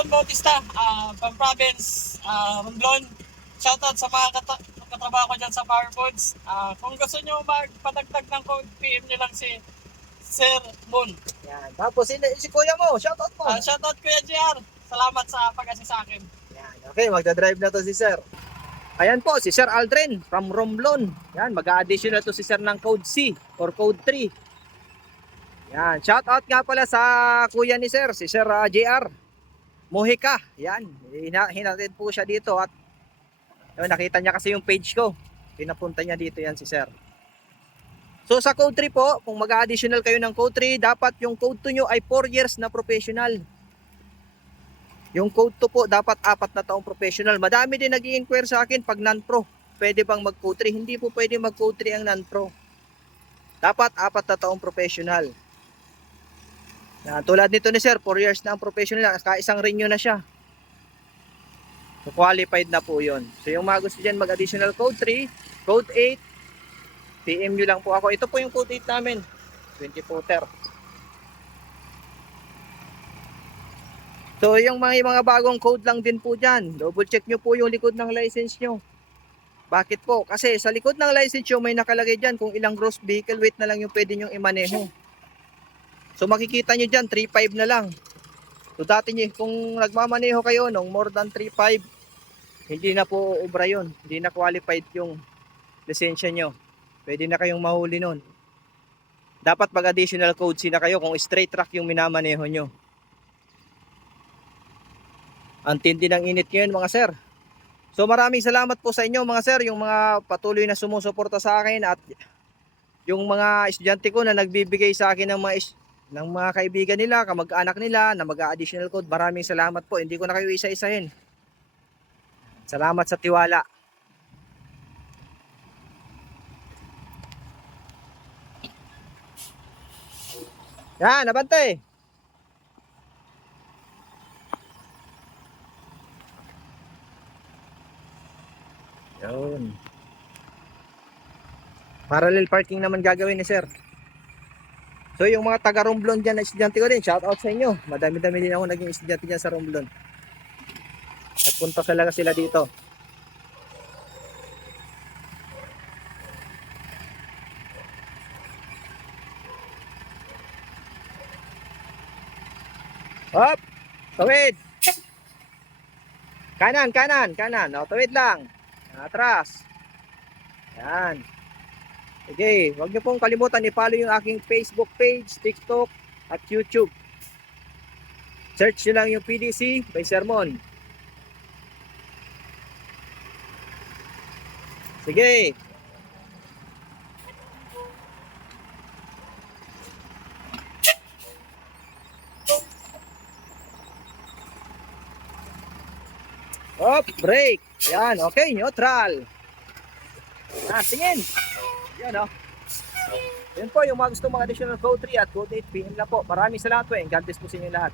Anton Bautista, from province, Romblon. Shoutout sa mga katrabaho ko dyan sa Power Foods. Kung gusto nyo magpadagdag ng code, PM nyo lang si Sir Moon. Yan. Tapos si kuya mo, shoutout mo. Shoutout Kuya JR. Salamat sa pag-assist sa akin. Yan. Okay, magdadrive na to si Sir. Ayan po, si Sir Aldrin from Romblon. Yan, mag-a-addition na to si Sir ng code C or code 3. Yan, shoutout nga pala sa kuya ni Sir, si Sir JR Mojica. Yan, hinatid po siya dito at nakita niya kasi yung page ko. Pinapunta niya dito yan si Sir. So sa code 3 po, kung mag-additional kayo ng code 3, dapat yung code 2 nyo ay 4 years na professional. Yung code 2 po, dapat 4 na taong professional. Madami din nag-i-inquire sa akin pag non-pro. Pwede bang mag-code 3? Hindi po pwede mag-code 3 ang non-pro. Dapat 4 na taong professional. Tulad nito ni Sir, 4 years na ang professional. Isang renew na siya. So qualified na po yun. So yung mga gusto dyan mag-additional code 3, code 8, PM nyo lang po ako. Ito po yung code 8 namin, 20-footer. So yung mga bagong code lang din po dyan. Double check nyo po yung likod ng license nyo. Bakit po? Kasi sa likod ng license nyo may nakalagay dyan kung ilang gross vehicle weight na lang yung pwede nyo imaneho. So makikita nyo dyan 3.5 na lang. So dati nyo, kung nagmamaneho kayo nung more than 3.5, hindi na po obra yun. Hindi na qualified yung lisensya nyo. Pwede na kayong mahuli nun. Dapat pag additional code na kayo kung straight track yung minamaneho nyo. Ang tindi ng init ngayon mga sir. So maraming salamat po sa inyo mga sir, yung mga patuloy na sumusuporta sa akin at yung mga estudyante ko na nagbibigay sa akin ng mga kaibigan nila, kamag-anak nila na mag-additional code. Maraming salamat po. Hindi ko na kayo isa-isahin. Salamat sa tiwala. Yan, nabante. Yun. Parallel parking naman gagawin ni sir. So yung mga taga Romblon dyan na estudyante ko din, shout out sa inyo. Madami-dami din ako naging estudyante dyan sa Romblon. Nagpunta sila dito. Hop! Tawid! Kanan, kanan, kanan. O, tawid lang. Atras. Yan. Sige, huwag niyo pong kalimutan i-follow yung aking Facebook page, TikTok, at YouTube. Search nyo lang yung PDC by Sermon. Sige. Hop, brake. Yan, okay, neutral. Tingin. Yan, Yan po yung mga gusto mga additional code 3 at code 8 PM lang po. Maraming salamat po and God bless po sa inyo lahat.